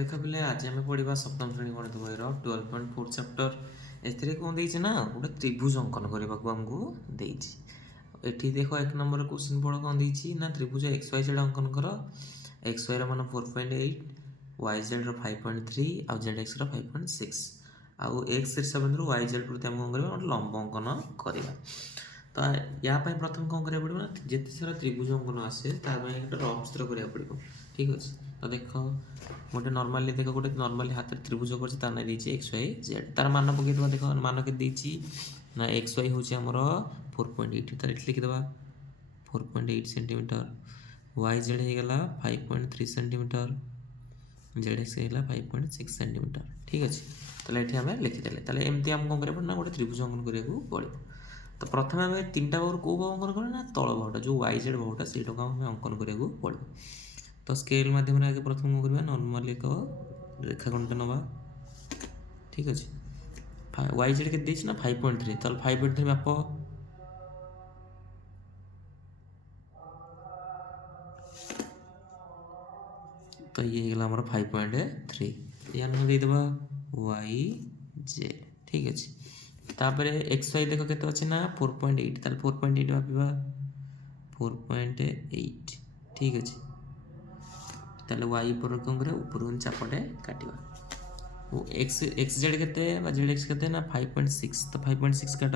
ଦେଖ ପିଲେ ଆଜି ଆମେ ପଢ଼ିବା ସପ୍ତମ ଶ୍ରେଣୀ ଗଣିତ ବହିର 12.4 ଚାପ୍ଟର। ଏଥିରେ କ'ଣ ଦେଇଛି ନା ଗୋଟେ ତ୍ରିଭୁଜ ଅଙ୍କନ କରିବାକୁ ଆମକୁ ଦେଇଛି। ଏଠି ଦେଖ 1 ନମ୍ବର କ୍ୱେଶ୍ଚିନ୍ ପଢ଼ କ'ଣ ଦେଇଛି ନା ତ୍ରିଭୁଜ ଏକ୍ସ ୱାଇ ଜେଡ଼ ଅଙ୍କନ କର। ଏକ୍ସ ୱାଇର ମାନ 4.8, ୱାଇ ଜେଡ଼ର 5.3 ଆଉ ଜେଡ଼ ଏକ୍ସର 5.6। ଆଉ ଏକ୍ସ ଶୀର୍ଷବିନ୍ଦୁରୁ ୱାଇ ଜେଡ଼ ପ୍ରତି ଆମେ କ'ଣ କରିବା ଗୋଟେ ଲମ୍ବ ଅଙ୍କନ କରିବା। ତ ୟା ପାଇଁ ପ୍ରଥମେ କ'ଣ କରିବାକୁ ପଡ଼ିବ ନା ଯେତେ ସାରା ତ୍ରିଭୁଜ ଅଙ୍କନ ଆସେ ତା ପାଇଁ ଗୋଟେ ରଫ୍ ଚିତ୍ର କରିବାକୁ ପଡ଼ିବ। ଠିକ୍ ଅଛି, ତ ଦେଖ ଗୋଟେ ନର୍ମାଲି ଦେଖ ଗୋଟେ ନର୍ମାଲି ହାତରେ ତ୍ରିଭୁଜ କରିଛି ତା ନାଁ ଦେଇଛି ଏକ୍ସ ୱାଇ ଜେଡ଼। ତାର ମାନ ପକାଇଦେବା। ଦେଖ ମାନ କେତେ ଦେଇଛି ନା ଏକ୍ସ ୱାଇ ହେଉଛି ଆମର 4.8, ତାର ଏଠି ଲିଖିଦେବା 4.8 ସେଣ୍ଟିମିଟର। ୱାଇ ଜେଡ଼ ହେଇଗଲା 5.3 ସେଣ୍ଟିମିଟର, ଜେଡ଼ ଏକ୍ସ ହେଇଗଲା 5.6 ସେଣ୍ଟିମିଟର। ଠିକ୍ ଅଛି, ତାହେଲେ ଏଠି ଆମେ ଲିଖିଦେଲେ। ତାହେଲେ ଏମିତି ଆମକୁ କ'ଣ କରିବାକୁ ନା ଗୋଟେ ତ୍ରିଭୁଜ ଅଙ୍କନ କରିବାକୁ ପଡ଼ିବ। ତ ପ୍ରଥମେ ଆମେ ତିନିଟା ବାହୁରୁ କେଉଁ ବାହୁ ଅଙ୍କନ କରିବା ନା ତଳ ବାହୁଟା ଯେଉଁ ୱାଇ ଜେଡ଼ ବାହୁଟା ସେଇଟାକୁ ଆମେ ଅଙ୍କନ କରିବାକୁ ପଡ଼ିବ। ତ ସ୍କେଲ୍ ମାଧ୍ୟମରେ ଆଗେ ପ୍ରଥମେ କ'ଣ କରିବା ନର୍ମାଲି ଏକ ରେଖାଖଣ୍ଡଟେ ନେବା। ଠିକ୍ ଅଛି, ୱାଇ ଜେଡ଼ କେତେ ଦେଇଛି ନା 5.3, ତାହେଲେ 5.3 ମାପ। ତ ଇଏ ହେଇଗଲା ଆମର 5.3, ୟା ନାଁ ଦେଇଦେବା ୱାଇ ଜେଡ଼। ଠିକ୍ ଅଛି, ତାପରେ ଏକ୍ସ ୱାଇ ଦେଖ କେତେ ଅଛି ନା 4.8, ତାହେଲେ 4.8 ମାପିବା 4.8। ଠିକ୍ ଅଛି, ତାହେଲେ ୱାଇ ଉପରେ କ'ଣ କରିବା ଉପରକୁ ଚାପଟେ କାଟିବା। ଏକ୍ସ ଜେଡ଼ କେତେ ବା ଜେଡ଼ ଏକ୍ସ କେତେ ନା 5.6, ତ 5.6 କାଟ।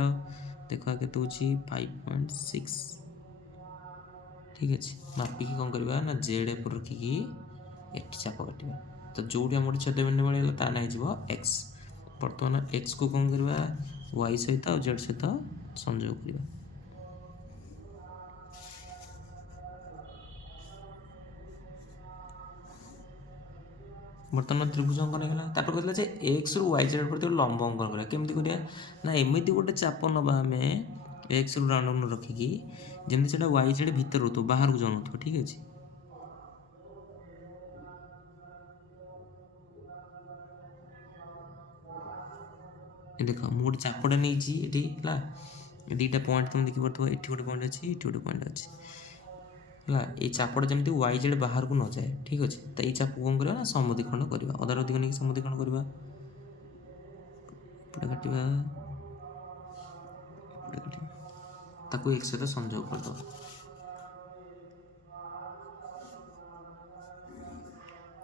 ଦେଖ କେତେ ହେଉଛି 5.6। ଠିକ୍ ଅଛି, ମାପିକି କ'ଣ କରିବା ନା ଜେଡ଼ ଉପରେ ରଖିକି ଏଠି ଚାପ କାଟିବା। ତ ଯେଉଁଠି ଆମର ଛେଦବିନ୍ଦୁ ମିଳିଗଲା ତା ନାଁ ହେଇଯିବ ଏକ୍ସ। ବର୍ତ୍ତମାନ ଏକ୍ସକୁ କ'ଣ କରିବା ୱାଇ ସହିତ ଆଉ ଜେଡ଼ ସହିତ ସଂଯୋଗ କରିବା। ବର୍ତ୍ତମାନ ତ୍ରିଭୁଜ ଅଙ୍କନ ହେଇଗଲା। ତାପରେ କହିଥିଲା ଯେ ଏକ୍ସରୁ ୱାଇ ଜେଡ଼ ପ୍ରତି ଲମ୍ବ ଅଙ୍କନ କରିବା। କେମିତି କରିବା ନା ଏମିତି ଗୋଟେ ଚାପ ନେବା ଆମେ ଏକ୍ସରୁ ରାଉଣ୍ଡ ରଖିକି ଯେମିତି ସେଇଟା ୱାଇ ଜେଡ଼ ଭିତରେ ରହୁଥିବ ବାହାରକୁ ଯାଉନଥିବ। ଠିକ୍ ଅଛି, ଦେଖ ମୁଁ ଗୋଟେ ଚାପଟା ନେଇଛି ଏଠି ହେଲା, ଦୁଇଟା ପଏଣ୍ଟ ତୁମେ ଦେଖିପାରୁଥିବ, ଏଠି ଗୋଟେ ପଏଣ୍ଟ ଅଛି ଏଠି ଗୋଟେ ପଏଣ୍ଟ ଅଛି ହେଲା। ଏଇ ଚାପଟା ଯେମିତି ୱାଇ ଜେଡ଼ ବାହାରକୁ ନଯାଏ। ଠିକ୍ ଅଛି, ତ ଏଇ ଚାପକୁ କ'ଣ କରିବା ନା ସମଦ୍ୱିଖଣ୍ଡ କରିବା। ଅଧାରୁ ଅଧିକ ନେଇକି ସମଦ୍ୱିଖଣ୍ଡ କରିବା। ଏପଟେ କାଟିବା, ଏପଟେ କାଟିବା, ତାକୁ ଏକ୍ସ ସହିତ ସଂଯୋଗ କରିଦେବା।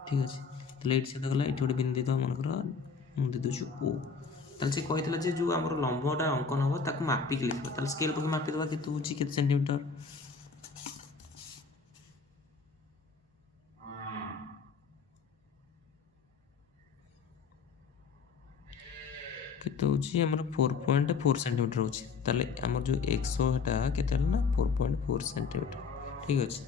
ଠିକ୍ ଅଛି, ତାହେଲେ ଏଇଠି ସହିତ ଗଲା, ଏଠି ଗୋଟେ ବିନ୍ଦୁ ଦେଇଦେବା। ମନେକର ମୁଁ ଦେଇଦେଉଛି ଓ। ତାହେଲେ ସେ କହିଥିଲା ଯେ ଯେଉଁ ଆମର ଲମ୍ବଟା ଅଙ୍କନ ହେବ ତାକୁ ମାପିକି ଲେଖିବା। ତାହେଲେ ସ୍କେଲ୍ ପକାଇ ମାପିଦେବା କେତେ ହେଉଛି କେତେ ସେଣ୍ଟିମିଟର। କେତେ ହେଉଛି ଆମର 4.4 ସେଣ୍ଟିମିଟର ହେଉଛି। ତାହେଲେ ଆମର ଯେଉଁ ଏକ୍ସଟା କେତେ ହେଲା ନା 4.4 ସେଣ୍ଟିମିଟର। ଠିକ୍ ଅଛି,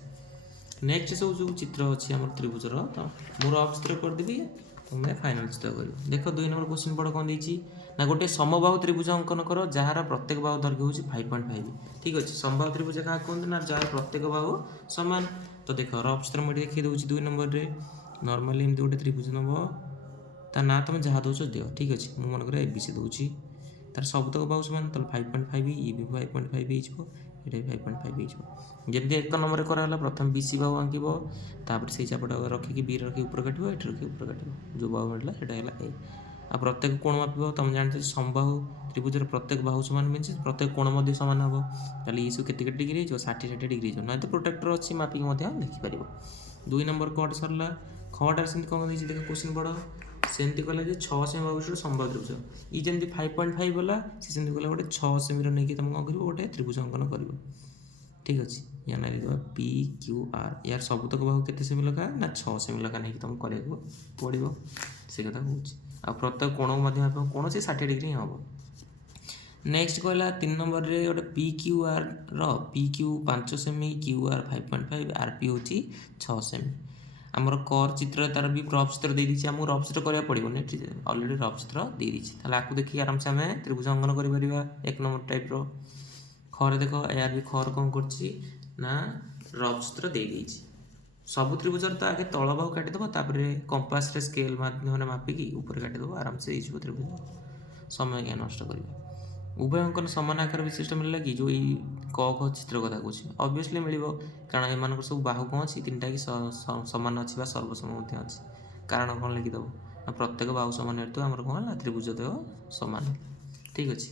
ନେକ୍ସଟ ସବୁ ଯେଉଁ ଚିତ୍ର ଅଛି ଆମର ତ୍ରିଭୁଜର, ତ ମୁଁ ରଫ୍ ଚିତ୍ର କରିଦେବି, ତୁମେ ଫାଇନାଲ୍ ଚିତ୍ର କରିବ। ଦେଖ 2 ନମ୍ବର କ୍ୱେଶ୍ଚିନ୍ ପଢ଼ କ'ଣ ଦେଇଛି ନା ଗୋଟେ ସମବାହୁ ତ୍ରିଭୁଜ ଅଙ୍କନ କର ଯାହାର ପ୍ରତ୍ୟେକ ବାହୁ ଦୈର୍ଘ୍ୟ ହେଉଛି 5.5। ଠିକ୍ ଅଛି, ସମବାହୁ ତ୍ରିଭୁଜ କାହାକୁ କୁହନ୍ତି ନା ଯାହାର ପ୍ରତ୍ୟେକ ବାହୁ ସମାନ। ତ ଦେଖ ରଫ୍ ଚିତ୍ର ମୁଁ ଏଠି ଦେଖାଇ ଦେଉଛି 2 ନମ୍ବରରେ। ନର୍ମାଲି ଏମିତି ଗୋଟେ ତ୍ରିଭୁଜ ନେବ, ତା ନାଁ ତୁମେ ଯାହା ଦେଉଛ ଦିଅ। ଠିକ୍ ଅଛି, ମୁଁ ମନେକର ଏ ବି ସି ଦେଉଛି, ତାର ସବୁତକ ବାହୁ ସମାନ, ତାହେଲେ 5.5 ଇଏ ବି 5.5 ହେଇଯିବ, ଏଇଟା ବି 5.5 ହେଇଯିବ। ଯେମିତି 1 ନମ୍ବରରେ କରାହେଲା ପ୍ରଥମେ ବି ସି ବାହୁ ଆଙ୍କିବ, ତାପରେ ସେଇ ଚାପଟା ରଖିକି ବି ରଖିକି ଉପରେ କାଟିବ, ଏଠି ରଖିକି ଉପରେ କାଟିବ, ଯେଉଁ ବାହୁ ମିଳିଲା ସେଇଟା ହେଲା ଏ। ଆଉ ପ୍ରତ୍ୟେକ କୋଣ ମାପିବ। ତୁମେ ଜାଣିଛ ସମବାହୁ ତ୍ରିଭୁଜର ପ୍ରତ୍ୟେକ ବାହୁ ସମାନ ମିଳୁଛି, ପ୍ରତ୍ୟେକ କୋଣ ମଧ୍ୟ ସମାନ ହେବ। ତାହେଲେ ଇଏ ସବୁ କେତେ କେତେ ଡିଗ୍ରୀ ହେଇଯିବ 60 ଡିଗ୍ରୀ ହେଇଯିବ। ନହେଲେ ତ ପ୍ରୋଟେକ୍ଟର ଅଛି ମାପିକି ମଧ୍ୟ ଲେଖିପାରିବ। 2 ନମ୍ବର କଟ୍ ସରିଲା। ଖଟାରେ ସେମିତି କ'ଣ ଦେଇଛି ଦେଖ କ୍ୱେଶ୍ଚିନ୍ ପଢ଼। ସେମିତି କଲା ଯେ 6 ସେମି ବାହୁ ବିଶିଷ୍ଟ ସମବାହୁ ତ୍ରିଭୁଜ। ଇଏ ଯେମିତି 5.5 ଗଲା, ସେ ସେମିତି କଲା ଗୋଟେ 6 ସେମିର ନେଇକି ତୁମେ କ'ଣ କରିବ ଗୋଟେ ତ୍ରିଭୁଜ ଅଙ୍କନ କରିବ। ଠିକ୍ ଅଛି, ୟା ନାଁ ଦେଇଦେବା ପି କ୍ୟୁ ଆର୍। ୟାର ସବୁତକ ବାହୁ କେତେ ସେମି ଲେଖା ନା 6 ସେମି ଲେଖା ନେଇକି ତୁମକୁ କରିବାକୁ ପଡ଼ିବ। ସେ କଥା କହୁଛି। ଆଉ ପ୍ରତ୍ୟେକ କୋଣକୁ ମଧ୍ୟ ମାପିବ, କୋଣ ସେ 60 ଡିଗ୍ରୀ ହିଁ ହେବ। ନେକ୍ସଟ କହିଲା 3 ନମ୍ବରରେ ଗୋଟେ ପି କ୍ୟୁ ଆର୍ର ପି କ୍ୟୁ 5 ସେମି, କ୍ୟୁ ଆର୍ 5.5, ଆର୍ ପି ହେଉଛି 6 ସେମି। ଆମର କର୍ ଚିତ୍ର ତାର ବି ରଫ୍ ଚିତ୍ର ଦେଇଦେଇଛି, ଆମକୁ ରଫ୍ ଚିତ୍ର କରିବାକୁ ପଡ଼ିବନି, ଏଠି ଅଲରେଡ଼ି ରଫ୍ ଚିତ୍ର ଦେଇଦେଇଛି। ତାହେଲେ ଆକୁ ଦେଖିକି ଆରାମସେ ଆମେ ତ୍ରିଭୁଜ ଅଙ୍କନ କରିପାରିବା 1 ନମ୍ବର ଟାଇପ୍ର। ଖରେ ଦେଖ ଏହାର ବି ଖର କ'ଣ କରୁଛି ନା ରଫ୍ ଚିତ୍ର ଦେଇଦେଇଛି। ସବୁ ତ୍ରିଭୁଜର ତ ଆଗେ ତଳ ବାହୁ କାଟିଦେବ, ତାପରେ କମ୍ପାସରେ ସ୍କେଲ୍ ମାଧ୍ୟମରେ ମାପିକି ଉପରେ କାଟିଦେବ, ଆରାମସେ ହେଇଯିବ ତ୍ରିଭୁଜ। ସମୟ କାହିଁ ନଷ୍ଟ କରିବା। ଉଭୟଙ୍କର ସମାନ ଆକାର ବିଶିଷ୍ଟ ମିଳିଲା କି ଯେଉଁ ଏଇ କ ଖ ଚିତ୍ର କଥା କହୁଛି, ଅବଭିୟସ୍ଲି ମିଳିବ, କାରଣ ଏମାନଙ୍କର ସବୁ ବାହୁ କ'ଣ ଅଛି ତିନିଟା କି ସମାନ ଅଛି ବା ସର୍ବସମ ମଧ୍ୟ ଅଛି। କାରଣ କ'ଣ ଲେଖିଦେବ ନା ପ୍ରତ୍ୟେକ ବାହୁ ସମାନ ହେତୁ ଆମର କ'ଣ ହେଲା ତ୍ରିଭୁଜ ଦେହ ସମାନ। ଠିକ୍ ଅଛି।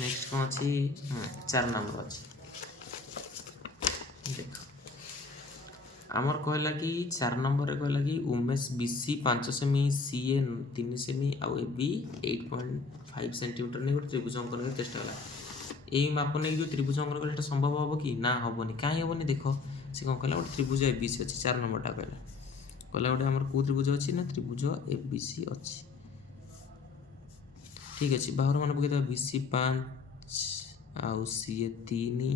ନେକ୍ସଟ କ'ଣ ଅଛି 4 ନମ୍ବର ଅଛି ଦେଖ ଆମର କହିଲା କି 4 ନମ୍ବରରେ କହିଲା କି ଉମେଶ BC 5 ସେମି CA 3 ସେମି ଆଉ AB 8.5 ସେଣ୍ଟିମିଟର ନେଇ ଗୋଟେ ତ୍ରିଭୁଜ ଅଙ୍କନ କରି ଚେଷ୍ଟା କଲା। এই মাপ নেই जो त्रिभुज अंकन कले संभव हम कि ना हेनी कहीं हेनी देख से कौन कहला गोटे त्रिभुज ABC अच्छी 4 नंबरटा कहला कहला गोटे आम कौ त्रिभुज अच्छी ना त्रिभुज ABC अच्छी। ठीक अच्छे बाहर मन पकईद BC 5 आउ CA 3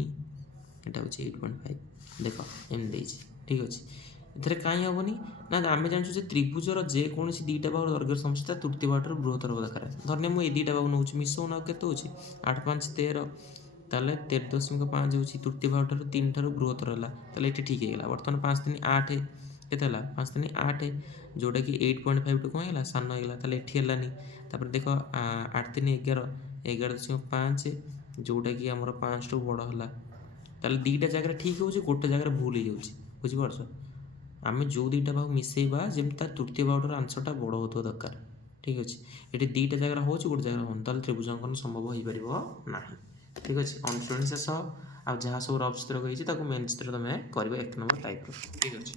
यहाँ हूँ 8.5 देख एमती ठीक अच्छे एथेर कहीं हेनी ना आम जानूँ जे त्रिभुजर जेकोसी दुईटा बाहु दर्घ्य समस्या तृतीय बाहुटर बृहत्तर दरकार धरने मुझे दुईटा बाहु नौ मिसौन के 8 5 13 ताले 13.5 हूँ तृतीय बाहुटर 3 ठार बृहत्तर है ताले ये ठीक है बर्तमान 5 3 8 के 5 3 8 जोटा कि 8.5 टू कौन है सान होगा ताले ये है देख 8 3 11 11.5 जोटा कि आम 5 टू बड़ है ताले दुईटा जगह ठीक हो गोटे जगह भूल हो जाए बुझीपार आम जो दुईटा बाहु मिसेबा जमी तृतीय बाहुटर आंसरटा बड़ हो दरकार। ठीक अच्छे ये दुईटा जगह हो गोटे जगह हो त्रिभुज अंकन संभव हो पार ना। ठीक अच्छे अनुश्रेणी शेष आ जहाँ सब रफ चित्र कही मेन चित्र तुम कर 1 नंबर टाइप। ठीक अच्छे।